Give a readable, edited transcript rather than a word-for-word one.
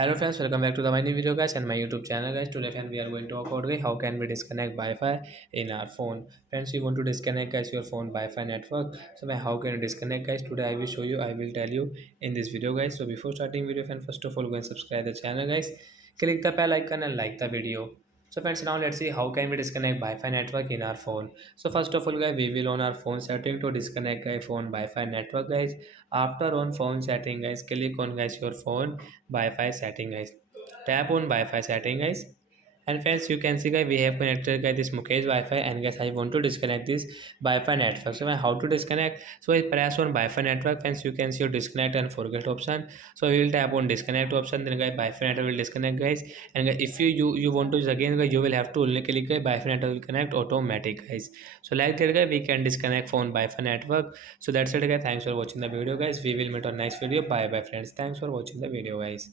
Hello friends, welcome back to the my new video guys and my YouTube channel guys. Today friends, we are going to talk about how can we disconnect Wi-Fi in our phone. Friends, you want to disconnect guys your phone Wi-Fi network. So how can you disconnect guys? Today I will show you. I will tell you in this video guys. So before starting video friends, first of all go and subscribe the channel guys. Click the bell icon and like the video. So friends, now let's see how can we disconnect Wi-Fi network in our phone. So first of all guys, we will on our phone setting to disconnect guys phone Wi-Fi network guys. After on phone setting guys, click on guys your phone Wi-Fi setting guys. Tap on Wi-Fi setting guys. And friends, you can see guys we have connected guys this Mukesh Wi-Fi, and guys I want to disconnect this Wi-Fi network. So how to disconnect? So I press on Wi-Fi network. Friends, you can see your disconnect and forget option. So we will tap on disconnect option. Then guys Wi-Fi network will disconnect guys. And guys, if you want to use again guys, you will have to only click guys Wi-Fi network will connect automatic guys. So like that guys we can disconnect phone Wi-Fi network. So that's it guys. Thanks for watching the video guys. We will meet on next video. Bye bye friends. Thanks for watching the video guys.